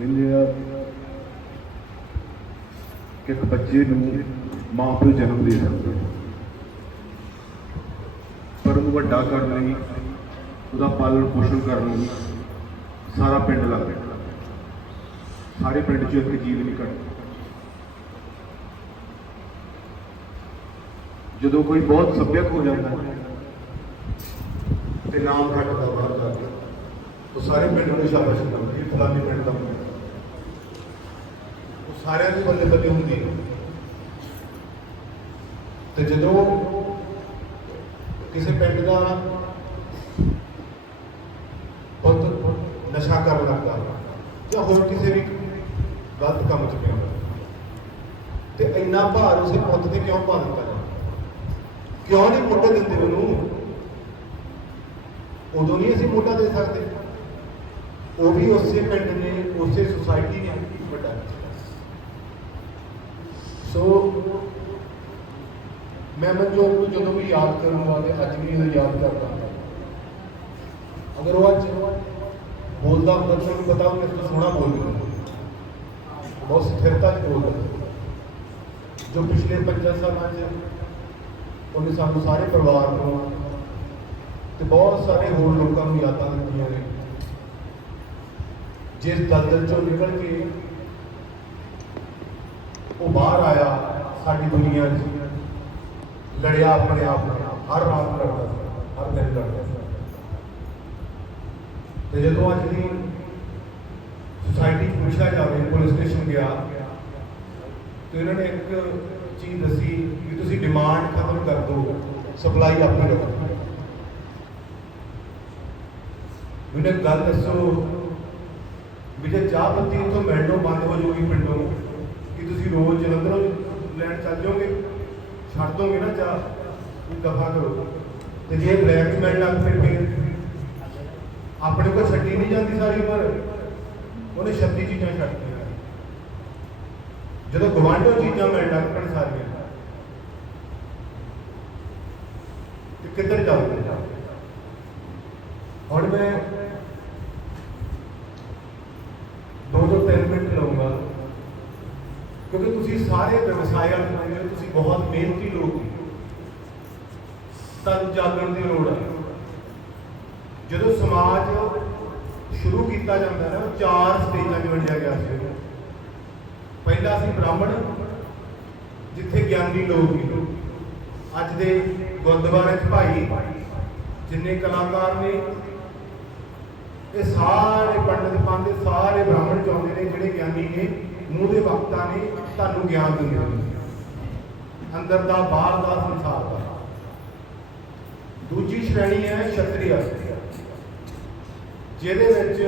ਕਹਿੰਦੇ ਆ ਕਿ ਇੱਕ ਬੱਚੇ ਨੂੰ ਮਾਂ ਪਿਓ ਜਨਮ ਦੇ ਸਕਦੇ ਪਰ ਉਹ ਵੱਡਾ ਕਰਨ ਲਈ, ਉਹਦਾ ਪਾਲਣ ਪੋਸ਼ਣ ਕਰਨ ਲਈ ਸਾਰਾ ਪਿੰਡ ਲੱਗ ਜਾਂਦਾ ਸਾਰੇ ਪਿੰਡ 'ਚ ਇੱਕ ਜੀਵ ਨਹੀਂ ਕੱਢਦਾ। ਜਦੋਂ ਕੋਈ ਬਹੁਤ ਸੱਭਿਅਕ ਹੋ ਜਾਂਦਾ ਹੈ, ਤੇ ਨਾਮ ਘਟਦਾ ਬਾਹਰ ਜਾ ਕੇ ਉਹ ਸਾਰੇ ਪਿੰਡ ਨੂੰ ਸ਼ਾਬਾਸ਼ ਦਿੰਦੇ ਕਿ ਫਲਾਣੇ ਪਿੰਡ ਦਾ ਸਾਰਿਆਂ ਦੇ ਬੱਲੇ ਬੱਲੇ ਹੁੰਦੀ ਹੈ। ਤੇ ਜਦੋਂ ਕਿਸੇ ਪਿੰਡ ਦਾ ਪੁੱਤ ਨਸ਼ਾ ਕਰਨ ਲੱਗਦਾ ਜਾਂ ਹੋਰ ਕਿਸੇ ਵੀ ਗਲਤ ਕੰਮ 'ਚ ਪਿਆ ਤੇ ਇੰਨਾ ਭਾਰ ਉਸੇ ਪੁੱਤ ਤੇ ਕਿਉਂ ਪਾ ਦਿੱਤਾ ਜਾਂਦਾ? ਕਿਉਂ ਨਹੀਂ ਮੋਢੇ ਦਿੰਦੇ ਉਹਨੂੰ? ਉਦੋਂ ਨਹੀਂ ਅਸੀਂ ਮੋਢਾ ਦੇ ਸਕਦੇ। ਉਹ ਵੀ ਉਸੇ ਪਿੰਡ ਨੇ, ਉਸੇ ਸੁਸਾਇਟੀ ਨੇ ਵੱਡਾ। ਸੋ ਮੈਂ ਮਨਜੋਤ ਨੂੰ ਜਦੋਂ ਵੀ ਯਾਦ ਕਰੂੰਗਾ ਤੇ ਅੱਜ ਵੀ ਉਹ ਯਾਦ ਕਰਦਾ ਅਗਰ ਉਹ ਅੱਜ ਬੋਲਦਾ ਹੁੰਦਾ ਤਾਂ ਮੈਨੂੰ ਪਤਾ ਉਹ ਕਿਸ ਸੋਹਣਾ ਬੋਲਦਾ ਬਹੁਤ ਸਥਿਰਤਾ ਚ ਬੋਲਦਾ ਜੋ ਪਿਛਲੇ 50 ਸਾਲਾਂ ਚ ਉਹਨੇ ਸਾਨੂੰ ਸਾਰੇ ਪਰਿਵਾਰ ਨੂੰ ਤੇ ਬਹੁਤ ਸਾਰੇ ਹੋਰ ਲੋਕਾਂ ਨੂੰ ਯਾਦਾਂ ਦਿੱਤੀਆਂ ਨੇ। ਜਿਸ ਦਲਦਲ ਚੋਂ ਨਿਕਲ ਕੇ ਉਹ ਬਾਹਰ ਆਇਆ ਸਾਡੀ ਦੁਨੀਆ 'ਚ ਲੜਿਆ ਆਪਣੇ ਆਪ ਨਾਲ ਹਰ ਰਾਤ ਲੜਦਾ ਸੀ, ਹਰ ਦਿਨ ਲੜਦਾ ਸੀ। ਤੇ ਜਦੋਂ ਅੱਜ ਦੀ ਸੁਸਾਇਟੀ ਪੁੱਛਿਆ ਜਾਵੇ ਪੁਲਿਸ ਸਟੇਸ਼ਨ ਗਿਆ ਤੇ ਇਹਨਾਂ ਨੇ ਇੱਕ ਚੀਜ਼ ਦੱਸੀ ਕਿ ਤੁਸੀਂ ਡਿਮਾਂਡ ਖਤਮ ਕਰ ਦਿਓ ਸਪਲਾਈ ਆਪਣੀ ਰੱਖੋ ਮੈਨੂੰ ਇੱਕ ਗੱਲ ਦੱਸੋ ਵੀ ਜੇ ਚਾਹ ਪੱਤੀ ਤੋਂ ਮਿਲਣੋਂ ਬੰਦ ਹੋ ਜਾਊਗੀ ਪਿੰਡੋਂ ਕਿ ਤੁਸੀਂ ਰੋਜ਼ ਜਲੰਧਰੋਂ ਲੈਣ ਚੱਲ ਜਾਓਗੇ, ਛੱਡ ਦੋਗੇ ਨਾ ਚਾਹ ਦਫਾ ਕਰੋ। ਤੇ ਜੇ ਬਲੈਕ ਮਿਲਣ ਲੱਗ ਫਿਰ? ਆਪਣੇ ਕੋਲ ਛੱਡੀ ਨਹੀਂ ਜਾਂਦੀ ਸਾਰੀ ਉਮਰ। ਉਹਨੇ 36 ਚੀਜ਼ਾਂ ਛੱਡਤੀਆਂ ਜਦੋਂ ਗਵਾਂਢੋਂ ਚੀਜ਼ਾਂ ਮਿਲਣ ਲੱਗ ਪੈਣ ਸਾਰੀਆਂ। ਤੇ ਕਿੱਧਰ ਜਾਓਗੇ? ਹੁਣ ਮੈਂ ਦੋ ਦੋ ਤਿੰਨ ਮਿੰਟ ਲਵਾਂਗਾ ਕਿਉਂਕਿ ਤੁਸੀਂ ਸਾਰੇ ਵਿਵਸਾਇਆਂ ਦੇ ਬੰਦੇ ਹੋ, ਤੁਸੀਂ ਬਹੁਤ ਮਿਹਨਤੀ ਲੋਕ ਹੋ। ਤਨ ਜਾਗਣ ਦੀ ਲੋੜ ਹੈ ਜਦੋਂ ਸਮਾਜ ਸ਼ੁਰੂ ਕੀਤਾ ਜਾਂਦਾ ਨਾ, ਚਾਰ ਸਟੇਜਾਂ 'ਚ ਵੰਡਿਆ ਗਿਆ ਸੀ। ਉਹਨੂੰ। ਪਹਿਲਾ ਸੀ ਬ੍ਰਾਹਮਣ, ਜਿੱਥੇ ਗਿਆਨੀ ਲੋਕ ਨੇ ਅੱਜ ਦੇ ਗੁਰਦੁਆਰੇ 'ਚ ਭਾਈ, ਜਿੰਨੇ ਕਲਾਕਾਰ ਨੇ, ਇਹ ਸਾਰੇ ਪੰਡਤ ਪੰਡਿਤ ਸਾਰੇ ਬ੍ਰਾਹਮਣ ਚਾਹੁੰਦੇ ਨੇ, ਜਿਹੜੇ ਗਿਆਨੀ ਨੇ, ਮੂੰਹ ਦੇ ਵਕਤਾਂ ਨੇ ਤੁਹਾਨੂੰ ਗਿਆਨ ਦਿੰਦੇ ਨੇ। ਅੰਦਰ ਦਾ ਬਾਹਰ ਦਾ ਸੰਸਾਰ ਦਾ। ਦੂਜੀ ਸ਼੍ਰੇਣੀ ਹੈ ਛਤਰੀਆ ਜਿਹਦੇ ਵਿੱਚ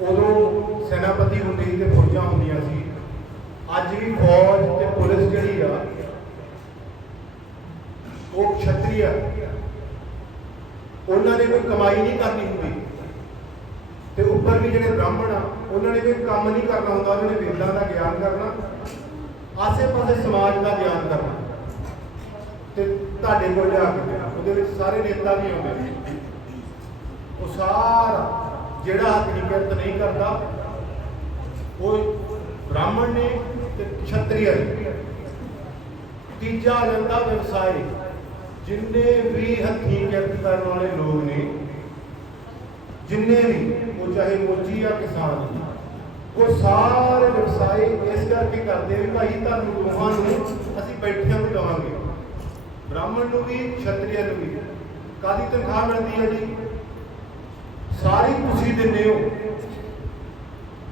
ਉਦੋਂ ਸੈਨਾਪਤੀ ਹੁੰਦੇ ਸੀ ਤੇ ਫੌਜਾਂ ਹੁੰਦੀਆਂ ਸੀ। ਅੱਜ ਵੀ ਫੌਜ ਤੇ ਪੁਲਿਸ ਜਿਹੜੀ ਆ, ਉਹ ਛਤਰੀ ਆ। ਉਹਨਾਂ ਨੇ ਕੋਈ ਕਮਾਈ ਨਹੀਂ ਕਰਨੀ ਹੁੰਦੀ। ਉੱਪਰ ਵੀ ਜਿਹੜੇ ਬ੍ਰਾਹਮਣ ਆ, ਉਹਨਾਂ ਨੇ ਕੋਈ ਕੰਮ ਨਹੀਂ ਕਰਨਾ ਹੁੰਦਾ, ਉਹਨਾਂ ਨੇ ਵੇਦਾਂ ਦਾ ਗਿਆਨ ਕਰਨਾ, ਆਸੇ-ਪਾਸੇ ਸਮਾਜ ਦਾ ਗਿਆਨ ਕਰਨਾ। ਤੇ ਤੁਹਾਡੇ ਕੋਲ ਲਿਆ ਕੇ ਉਹਦੇ ਵਿੱਚ ਸਾਰੇ ਨੇਤਾ ਵੀ ਆਉਂਦੇ ਨੇ। ਉਹ ਸਾਰਾ ਜਿਹੜਾ ਹਕੀਕਤ ਨਹੀਂ ਕਰਦਾ, ਉਹ ਬ੍ਰਾਹਮਣ ਨੇ ਤੇ ਛਤਰੀਆ ਨੇ। ਤੀਜਾ ਆ ਜਾਂਦਾ ਵਿਵਸਾਇ ਜਿੰਨੇ ਵੀ ਹੱਥੀਂ ਕਰਨ ਵਾਲੇ ਲੋਕ ਨੇ, ਜਿੰਨੇ ਵੀ ਉਹ ਚਾਹੇ ਮੋਚੀ ਜਾਂ ਕਿਸਾਨ ਉਹ ਸਾਰੇ ਵਿਵਸਾਇ ਇਸ ਕਰਕੇ ਕਰਦੇ ਵੀ ਭਾਈ ਤੁਹਾਨੂੰ ਦੋਹਾਂ ਨੂੰ ਅਸੀਂ ਬੈਠਿਆਂ ਬਿਠਾਵਾਂਗੇ ਬ੍ਰਾਹਮਣ ਨੂੰ ਵੀ, ਛਤਰੀਆ ਨੂੰ ਵੀ। ਕਾਦੀ ਤਨਖਾਹ ਮਿਲਦੀ ਹੈ ਜੀ? ਸਾਰੀ ਤੁਸੀਂ ਦਿੰਦੇ ਹੋ।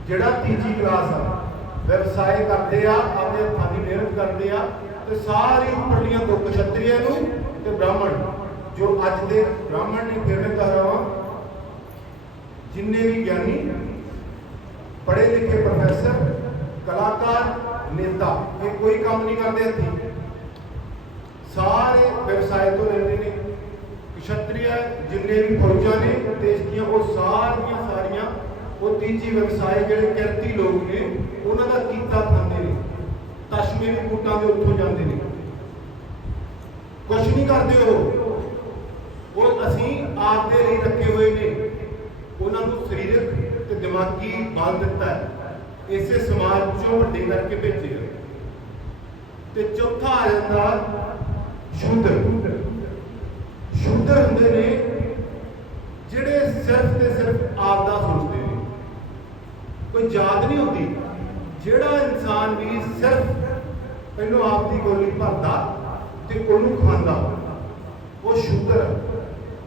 ਜਿਹੜਾ ਤੀਜੀ ਕਲਾਸ ਆ, ਵਿਵਸਾਏ ਕਰਦੇ ਆ ਆਪਣੇ ਹੱਥਾਂ ਦੀ ਮਿਹਨਤ ਕਰਦੇ ਆ ਤੇ ਸਾਰੀ ਉੱਪਰਲੀਆਂ ਦੁੱਖ ਛਤਰੀਆਂ ਨੂੰ ਤੇ ਬ੍ਰਾਹਮਣ। ਜੋ ਅੱਜ ਦੇ ਬ੍ਰਾਹਮਣ ਨੇ ਫਿਰ ਮੈਂ ਕਹ ਰਹਾ ਜਿੰਨੇ ਵੀ ਗਿਆਨੀ, ਪੜ੍ਹੇ ਲਿਖੇ ਪ੍ਰੋਫੈਸਰ ਕਲਾਕਾਰ, ਨੇਤਾ, ਇਹ ਕੋਈ ਕੰਮ ਨਹੀਂ ਕਰਦੇ ਹੱਥੀਂ ਸਾਰੇ ਵਿਵਸਾਏ ਤੋਂ ਲੈਂਦੇ ਨੇ। ਕਸ਼ਤਰੀਆ ਜਿੰਨੇ ਵੀ ਫੌਜਾਂ ਨੇ, ਦੇਸ਼ ਦੀਆਂ, ਉਹ ਸਾਰੀਆਂ ਸਾਰੀਆਂ, ਉਹ ਤੀਜੀ ਵਿਵਸਾਏ ਜਿਹੜੇ ਕਿਰਤੀ ਲੋਕ ਨੇ, ਉਹਨਾਂ ਦਾ ਕੀਤਾ ਖਾਂਦੇ ਨੇ। ਤਸ਼ਮੇ ਵੀ ਬੂਟਾਂ ਦੇ ਉੱਥੋਂ ਜਾਂਦੇ ਨੇ। ਕੁਛ ਨਹੀਂ ਕਰਦੇ ਉਹ। ਉਹ ਅਸੀਂ ਆਪ ਦੇ ਲਈ ਰੱਖੇ ਹੋਏ ਨੇ। ਉਹਨਾਂ ਨੂੰ ਸਰੀਰਕ ਤੇ ਦਿਮਾਗੀ ਬਲ ਦਿੱਤਾ ਹੈ। ਇਸੇ ਸਮਾਜ ਚੋਂ ਵੱਡੇ ਕਰਕੇ ਭੇਜੇ ਤੇ ਚੌਥਾ ਆ ਜਾਂਦਾ ਸ਼ੂਦਰ। ਸ਼ੂਦਰ ਹੁੰਦੇ ਨੇ ਜਿਹੜੇ ਸਿਰਫ ਤੇ ਸਿਰਫ ਆਪ ਦਾ ਸੋਚਦੇ ਨੇ। ਕੋਈ ਯਾਦ ਨਹੀਂ ਹੁੰਦੀ ਜਿਹੜਾ ਇਨਸਾਨ ਵੀ ਸਿਰਫ ਇਹਨੂੰ ਆਪ ਦੀ ਗੋਲੀ ਭਰਦਾ ਤੇ ਉਹਨੂੰ ਖਾਂਦਾ, ਉਹ ਸ਼ੂਦਰ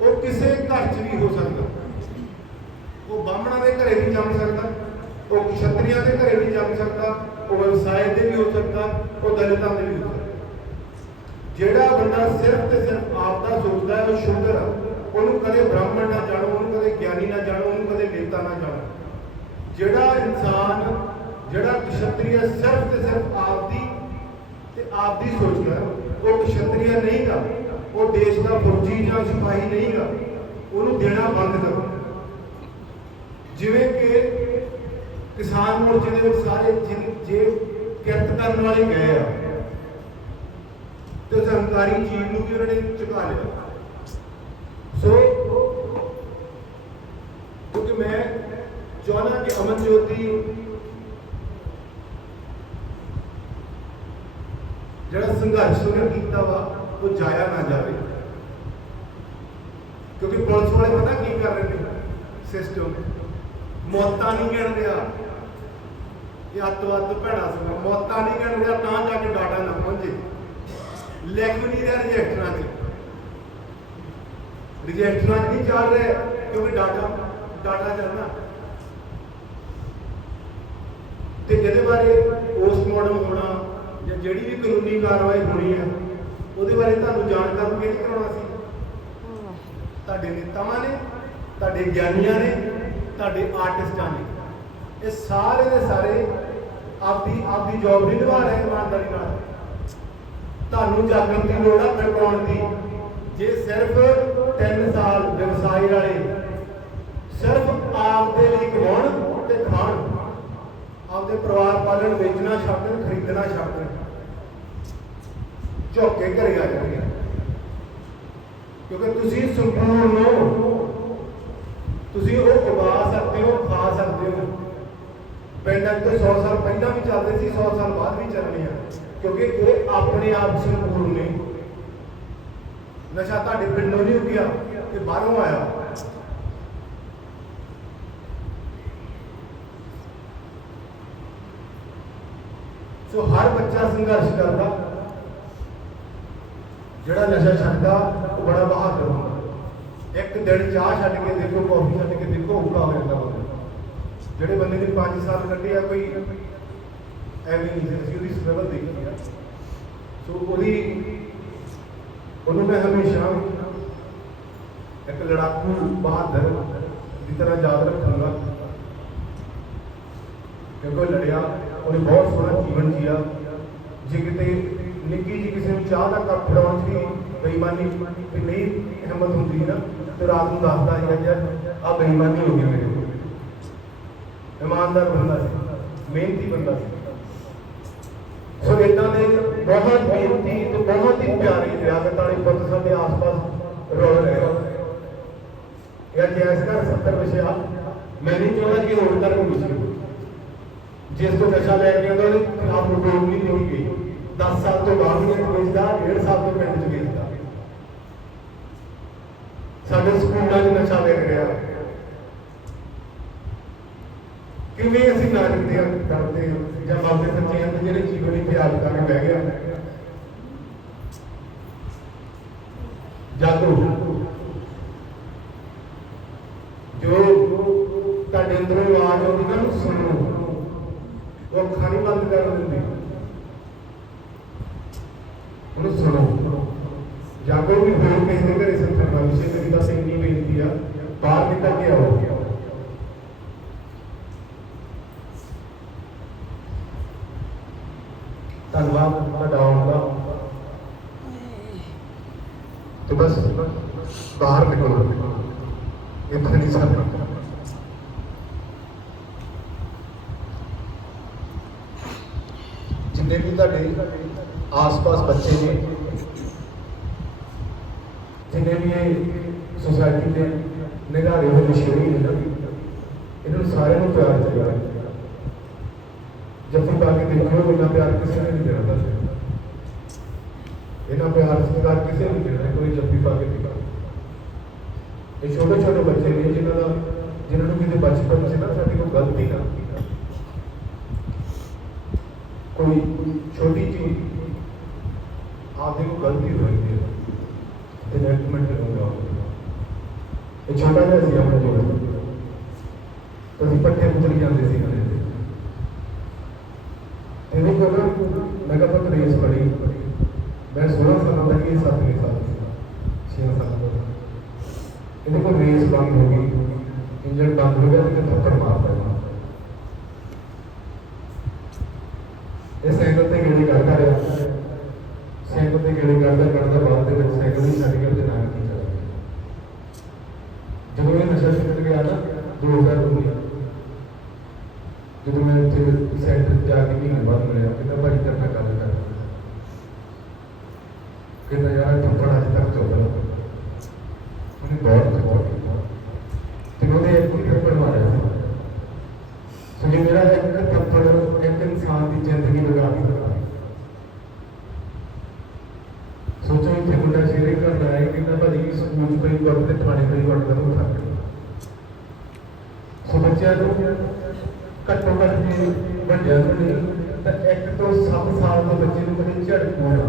ਉਹ ਕਿਸੇ ਘਰ 'ਚ ਵੀ ਹੋ ਸਕਦਾ ਉਹ ਬਾਹਮਣਾਂ ਦੇ ਘਰੇ ਵੀ ਜੰਮ ਸਕਦਾ, ਉਹ ਖਸ਼ਤਰੀਆਂ ਦੇ ਘਰੇ ਵੀ ਜੰਮ ਸਕਦਾ, ਉਹ ਵਿਵਸਾਏ ਦੇ ਵੀ ਹੋ ਸਕਦਾ, ਉਹ ਦਲਿਤਾਂ ਦੇ ਵੀ ਹੋ ਸਕਦਾ। ਜਿਹੜਾ ਬੰਦਾ ਸਿਰਫ ਤੇ ਸਿਰਫ ਆਪ ਦਾ ਸੋਚਦਾ ਹੈ, ਉਹ ਸ਼ੂਦਰ ਹੈ ਉਹਨੂੰ ਕਦੇ ਬ੍ਰਾਹਮਣ ਨਾ ਜਾਣੋ, ਉਹਨੂੰ ਕਦੇ ਗਿਆਨੀ ਨਾ ਜਾਣੋ, ਉਹਨੂੰ ਕਦੇ ਨੇਤਾ ਨਾ ਜਾਣੋ। ਜਿਹੜਾ ਇਨਸਾਨ, ਜਿਹੜਾ ਕਸ਼ਤਰੀਆ ਸਿਰਫ ਤੇ ਸਿਰਫ ਆਪ ਦੀ ਤੇ ਆਪ ਦੀ ਸੋਚਦਾ ਹੈ, ਉਹ ਕਸ਼ਤਰੀਆ ਨਹੀਂਗਾ ਉਹ ਦੇਸ਼ ਦਾ ਫੌਜੀ ਜਾਂ ਸਿਪਾਹੀ ਨਹੀਂਗਾ ਉਹਨੂੰ ਦੇਣਾ ਬੰਦ ਕਰੋ। ਜਿਵੇਂ ਕਿ ਕਿਸਾਨ ਮੋਰਚੇ ਦੇ ਵਿੱਚ ਸਾਰੇ ਜੇ ਕਿਰਤ ਕਰਨ ਵਾਲੇ ਗਏ ਆ, ਤੇ ਸਰਕਾਰੀ ਚੀਜ਼ ਨੂੰ ਵੀ ਉਹਨਾਂ ਨੇ ਚੁਕਾ ਲਿਆ। ਸੋ ਕਿਉਂਕਿ ਮੈਂ ਚਾਹੁੰਦਾ ਕਿ ਅਮਨ ਜੋਤੀ ਜਿਹੜਾ ਸੰਘਰਸ਼ ਉਹਨੇ ਕੀਤਾ ਵਾ, ਉਹ ਜਾਇਆ ਨਾ ਜਾਵੇ। ਕਿਉਂਕਿ ਪੁਲਿਸ ਵਾਲੇ ਪਤਾ ਕੀ ਕਰ ਰਹੇ ਨੇ ਸਿਸਟਮ ਮੌਤਾਂ ਨਹੀਂ ਗਿਣ ਰਿਹਾ। ਇਹ ਅੱਤਵਾਦ ਭੈੜਾ ਸੀ ਮੌਤਾਂ ਨਹੀਂ ਗਿਣ ਰਿਹਾ ਤਾਂ ਜਾ ਕੇ ਡਾਟਾ ਨਾ ਪਹੁੰਚੇ। ਲਿਖ ਨਹੀਂ ਰਿਹਾ ਰਜਿਸਟਰਾਂ 'ਚ। ਰਜਿਸਟਰਾਂ 'ਚ ਨਹੀਂ ਚੱਲ ਰਿਹਾ ਕਿਉਂਕਿ ਡਾਟਾ ਡਾਟਾ ਚੱਲਣਾ ਤੇ ਜਿਹਦੇ ਬਾਰੇ ਪੋਸਟਮਾਰਟਮ ਹੋਣਾ ਜਾਂ ਜਿਹੜੀ ਵੀ ਕਾਨੂੰਨੀ ਕਾਰਵਾਈ ਹੋਣੀ ਹੈ ਉਹਦੇ ਬਾਰੇ ਤੁਹਾਨੂੰ ਜਾਣਕਾਰੀ ਕਿਹਨੇ ਕਰਾਉਣਾ ਸੀ? ਤੁਹਾਡੇ ਨੇਤਾਵਾਂ ਨੇ ਤੁਹਾਡੇ ਗਿਆਨੀਆਂ ਨੇ ਤੁਹਾਡੇ ਆਰਟਿਸਟਾਂ ਨੇ ਇਹ ਸਾਰੇ ਦੇ ਸਾਰੇ ਆਪਦੀ ਆਪਦੀ ਜੌਬ ਨਹੀਂ ਨਿਭਾ ਰਹੇ ਇਮਾਨਦਾਰੀ ਨਾਲ। ਤੁਹਾਨੂੰ ਜਾਗਣ ਦੀ ਲੋੜ ਆ ਪ੍ਰਪਾਉਣ ਦੀ। ਜੇ ਸਿਰਫ 3 ਸਾਲ ਵਿਵਸਾਈ ਵਾਲੇ ਸਿਰਫ ਆਪ ਦੇ ਲਈ ਕਮਾਉਣ ਤੇ ਖਾਣ, ਆਪਦੇ ਪਰਿਵਾਰ ਪਾਲਣ, ਵੇਚਣਾ, ਛੱਡਣ, ਖਰੀਦਣਾ, ਛੱਡਣ ਦੇਣ ਝੋਕੇ ਘਰੇ ਆ ਜਾਣਗੇ ਕਿਉਂਕਿ ਤੁਸੀਂ ਸੰਪੂਰਨ ਹੋ। ਤੁਸੀਂ ਉਹ ਉਗਾ ਸਕਦੇ ਹੋ ਖਾ ਸਕਦੇ ਹੋ ਪਿੰਡਾਂ 'ਚ ਤਾਂ 100 ਸਾਲ ਪਹਿਲਾਂ ਵੀ ਚੱਲਦੇ ਸੀ 100 ਸਾਲ ਬਾਅਦ ਵੀ ਚੱਲਣੇ ਆ। ਕਿਉਂਕਿ ਇਹ ਆਪਣੇ ਆਪ ਸੰਪੂਰਨ ਨੇ। ਨਸ਼ਾ ਤੁਹਾਡੇ ਪਿੰਡੋਂ ਨਹੀਂ ਉੱਗਿਆ ਇਹ ਬਾਹਰੋਂ ਆਇਆ। ਸੋ ਹਰ ਬੱਚਾ ਸੰਘਰਸ਼ ਕਰਦਾ। ਜਿਹੜਾ ਨਸ਼ਾ ਛੱਡਦਾ, ਉਹ ਬੜਾ ਬਹਾਦਰ ਹੁੰਦਾ। ਇੱਕ ਦਿਨ ਚਾਹ ਛੱਡ ਕੇ ਦੇਖੋ, ਕੌਫੀ ਛੱਡ ਕੇ ਦੇਖੋ, ਔਖਾ ਹੋ ਜਾਂਦਾ ਬੰਦਾ। ਜਿਹੜੇ ਬੰਦੇ ਨੇ 5 ਸਾਲ ਕੱਢੇ ਆ, ਕੋਈ ਐਵੇਂ ਨਹੀਂ ਸੀ। ਉਹਦੀ ਸਟਰਗਲ ਦੇਖੀ ਆ। ਸੋ ਉਹਦੀ, ਉਹਨੂੰ ਮੈਂ ਹਮੇਸ਼ਾ ਇੱਕ ਲੜਾਕੂ ਬਹਾਦਰ ਦੀ ਤਰ੍ਹਾਂ ਯਾਦ ਰੱਖੂੰਗਾ। ਕਿਉਂਕਿ ਲੜਿਆ, ਉਹਨੇ ਬਹੁਤ ਸੋਹਣਾ ਜੀਵਨ ਜੀਆ। ਜੇ ਕਿਤੇ ਨਿੱਕੀ ਜੀ ਕਿਸੇ ਨੂੰ ਚਾਹ ਦਾ ਕੱਪ ਫੜਾਉਣ ਦੀ ਬੇਈਮਾਨੀ ਤੇ ਨਹੀਂ ਹਿੰਮਤ ਹੁੰਦੀ ਨਾ, ਤੇ ਰਾਤ ਨੂੰ ਦੱਸਦਾ ਸੀ ਅੱਜ ਆ ਬੇਈਮਾਨੀ ਹੋ ਗਈ ਮੇਰੇ ਕੋਲ। ਇਮਾਨਦਾਰ ਬੰਦਾ ਸੀ, ਮਿਹਨਤੀ ਬੰਦਾ ਸੀ। ਸੋ ਇਦਾਂ ਦੇ ਬਹੁਤ ਮਿਹਨਤੀ ਤੇ ਬਹੁਤ ਹੀ ਪਿਆਰੇ ਰਿਆਗਤ ਵਾਲੇ ਪੁੱਤ ਸਾਡੇ ਆਸ-ਪਾਸ ਰੋਲ ਰਹੇ ਆ। ਜੈਸ ਦਾ 70 ਵਿਸ਼ਾ ਮੈਂ ਨਹੀਂ ਚਾਹੁੰਦਾ ਕਿ ਹੋਰ ਤੱਕ ਮੁਸ਼ਕਿਲ ਜਿਸ ਤੋਂ ਨਸ਼ਾ ਲੈ ਕੇ ਆਉਂਦਾ ਉਹਦੇ ਖਿਲਾਫ ਰਿਪੋਰਟ ਨਹੀਂ ਦੇਣੀ ਗਈ। 10 ਸਾਲ ਤੋਂ ਬਾਅਦ ਵੀ ਵੇਚਦਾ 1.5 ਸਾਲ ਤੋਂ ਪਿੰਡ 'ਚ ਵੇਚਦਾ ਸਾਡੇ ਸਕੂਲਾਂ 'ਚ ਨਸ਼ਾ ਵੇਚ ਰਿਹਾ। ਕਿਵੇਂ ਅਸੀਂ ਨਾਗਰਿਕ ਦੇ ਡਰਦੇ ਹਾਂ ਜਾਂ ਬਾਬੇ ਸੱਚੇ ਹਨ ਜਿਹੜੇ ਜੀਵਨ ਵਿੱਚ ਯਾਦ ਕਰਕੇ ਬਹਿ ਗਿਆ ਜਾਗੋ ਜੋ ਤੁਹਾਡੇ ਅੰਦਰੋਂ ਆਵਾਜ਼ ਆਉਂਦੀ ਨਾ ਉਹਨੂੰ ਸੁਣੋ ਉਹ ਅੱਖਾਂ ਨਹੀਂ ਬੰਦ ਕਰਨ ਦਿੰਦੀ ਉਹਨੂੰ ਸੁਣੋ ਜਾਗੋ ਵੀ ਹੋਰ ਕਿਸੇ ਦੇ ਘਰੇ ਸੰਤਰ ਦਾ ਵਿਸ਼ੇ ਮੇਰੀ ਤਾਂ ਇੰਨੀ ਬੇਨਤੀ ਆ, ਬਾਹਰ ਨਿਕਲ ਕੇ ਆਓ ਧੰਨਵਾਦ ਤੁਹਾਡਾ ਆਉਣ ਦਾ। ਤੇ ਬਸ, ਬਾਹਰ ਨਿਕਲੋ। ਇੱਥੇ ਨਹੀਂ ਸਾਡਾ ਜਿੰਨੇ ਵੀ ਤੁਹਾਡੇ ਆਸ-ਪਾਸ ਬੱਚੇ ਨੇ ਜਿੰਨੇ ਵੀ ਇਹ ਸੋਸਾਇਟੀ ਦੇ ਨਿਗਾਰੇ ਹੋਏ ਨਸ਼ੇੜੀ ਨੇ ਇਹਨਾਂ ਨੂੰ ਸਾਰਿਆਂ ਨੂੰ ਪਿਆਰ ਚਾਹੀਦਾ ਜੱਫੀ ਪਾ ਕੇ ਦੇਖੋ ਉਹਨਾਂ ਪਿਆਰ ਕਿਸੇ ਨੇ ਨਹੀਂ ਦੇਣਾ ਇਹਨਾਂ ਪਿਆਰ ਸਤਿਕਾਰ ਕਿਸੇ ਨੂੰ ਦੇਣਾ, ਕੋਈ ਜੱਫੀ ਪਾ ਕੇ ਦਿਖਾ ਇਹ ਛੋਟੇ ਛੋਟੇ ਬੱਚੇ ਨੇ ਜਿਨ੍ਹਾਂ ਦਾ ਜਿਨ੍ਹਾਂ ਨੂੰ ਕਿਤੇ ਬਚਪਨ 'ਚ ਨਾ ਸਾਡੀ ਕੋਈ ਗਲਤੀ ਨਾ ਕੋਈ ਛੋਟੀ ਚੀਜ਼ ਆਪਦੇ ਕੋਲ ਗਲਤੀ ਹੋਈ ਹੈ ਤੇ ਨੈਕਸਟ ਮਿੰਟ ਹੋਊਗਾ ਇਹ ਛੋਟਾ ਜਿਹਾ ਸੀ ਆਪਣਾ ਜੋੜਾ ਅਸੀਂ ਪੱਠੇ ਉਤਰ ਜਾਂਦੇ ਸੀ ਕਦੇ ਇਹਨੇ ਕੋਲ ਮੈਂ ਕਿਹਾ, ਪੁੱਤ ਰੇਸ ਪੜੀ ਮੈਂ 16 ਸਾਲਾਂ ਦਾ ਇਹ 7 ਸਾਲ ਸੀ 6 ਸਾਲ ਦਾ। ਇਹਦੇ ਕੋਲ ਰੇਸ ਬੰਦ ਹੋ ਗਈ। ਇੰਜਨ ਬੰਦ ਹੋ ਗਿਆ ਤੇ ਥੱਪੜ ਮਾਰਦਾ ਹੈ ਇਹ ਸਾਈਕਲ ਤੇ ਗੇੜੀ ਕਰਦਾ ਰਿਹਾ ਸਾਈਕਲ ਤੇ ਗੇੜੀ ਕਰਦਾ ਕਰਦਾ ਬਾਅਦ ਦੇ ਵਿੱਚ ਸਾਈਕਲ ਦੀ ਸਾਈਕਲ ਦੇ ਨਾਲ ਕੀ ਚਲਾ ਗਿਆ ਜਦੋਂ ਇਹ ਨਸ਼ਾ ਛੱਡ ਗਿਆ ਨਾ 2019 ਜਦੋਂ ਮੈਂ ਉੱਥੇ ਸੈਂਟਰ ਜਾ ਕੇ ਮਹੀਨੇ ਬਾਅਦ ਮਿਲਿਆ ਕਹਿੰਦਾ ਭਾਈ ਕਰਨਾ ਨਾਲ ਗੱਲ ਕਰ ਕਹਿੰਦਾ ਯਾਰ ਥੱਪੜ ਅੱਜ ਤੱਕ ਚੱਲਦਾ ਉਹਨੇ ਬਹੁਤ ਥੱਪੜ ਕੀਤਾ ਤੇ ਉਹਦੇ ਇੱਕ ਹੀ ਥੱਪੜ ਮਾਰਿਆ ਸੀ ਸੋ ਜੇ ਮੇਰਾ ਇੱਕ ਥੱਪੜ ਇੱਕ ਇਨਸਾਨ ਦੀ ਜ਼ਿੰਦਗੀ ਲਗਾ ਦਿੱਤਾ ਸੋਚੋ ਇੱਥੇ ਮੁੰਡਾ ਸ਼ੇਅਰਿੰਗ ਕਰਦਾ ਹੈ ਕਿ ਨਾ ਭਾਜੀ ਸਕੂਲ ਤੇ ਥਾਣੇ ਕੋਈ ਦਾ ਉਹ ਫ਼ਰਕ ਨਹੀਂ। ਸੋ ਬੱਚਿਆਂ ਨੂੰ ਘੱਟੋ ਘੱਟ ਜੇ ਵੱਡਿਆਂ ਨੂੰ ਨਹੀਂ, ਤਾਂ ਇੱਕ ਤੋਂ 7 ਸਾਲ ਦੇ ਬੱਚੇ ਨੂੰ ਕਦੇ ਝੜਕ ਹੋਣਾ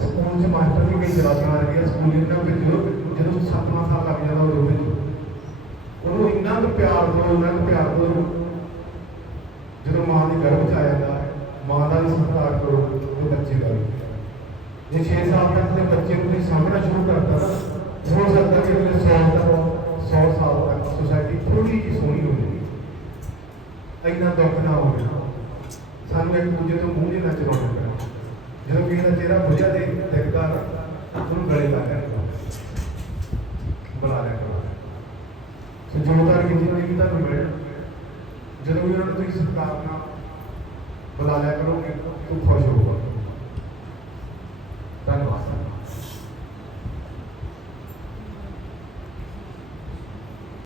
ਸਕੂਲ ਚ ਮਾਸਟਰ ਵੀ ਕਈ ਜਵਾਬਾਂ ਆ ਰਹੀਆਂ ਸਕੂਲ ਇਹਨਾਂ ਵਿੱਚ ਜਦੋਂ 7ਵਾਂ ਸਾਲ ਲੱਗ ਜਾਂਦਾ ਉਦੋਂ ਵਿੱਚ ਉਹਨੂੰ ਇੰਨਾ ਕੁ ਪਿਆਰ ਦਿਓ, ਇੰਨਾ ਕੁ ਪਿਆਰ ਦਿਓ। ਜਦੋਂ ਮਾਂ ਦੇ ਗਰਭ ਚ ਆ ਜਾਂਦਾ, ਮਾਂ ਦਾ ਵੀ ਸਤਿਕਾਰ ਕਰੋ ਉਹ ਬੱਚੇ ਦਾ ਵੀ। ਜੇ 6 ਸਾਲ ਤੱਕ ਦੇ ਬੱਚੇ ਨੂੰ ਤੁਸੀਂ ਸਾਹਮਣਾ ਸ਼ੁਰੂ ਕਰਤਾ ਨਾ, ਹੋ ਸਕਦਾ ਕਿ ਅਗਲੇ 100 ਤੱਕ 100 ਸਾਲ ਤੱਕ ਸੋਸਾਇਟੀ ਥੋੜੀ ਜਿਹੀ ਸੋਹਣੀ ਹੋ ਜਾਏਗੀ ਇੰਨਾ ਦੁੱਖ ਨਾ ਹੋਵੇ। ਸਾਨੂੰ ਇੱਕ ਦੂਜੇ ਤੋਂ ਮੂੰਹ ਜਿਹਾ ਨਾ ਚਲਾਉਣਾ ਪੈਣਾ। ਜਦੋਂ ਕਿਸੇ ਦਾ ਚਿਹਰਾ ਬੁਝਿਆ ਦੇ ਦਿਖਦਾ ਉਹਨੂੰ ਗਲੇ ਲਾ ਲਿਆ ਬੁਲਾ ਲਿਆ ਕਰੋ। ਸੋ ਜੋ ਤਾਂ ਜ਼ਿੰਦਗੀ ਤੁਹਾਨੂੰ ਮਿਲਣ ਜਦੋਂ ਵੀ ਉਹਨਾਂ ਨੂੰ ਤੁਸੀਂ ਸਤਿਕਾਰ ਨਾਲ ਬੁਲਾ ਲਿਆ ਕਰੋਗੇ, ਤੂੰ ਖੁਸ਼ ਹੋ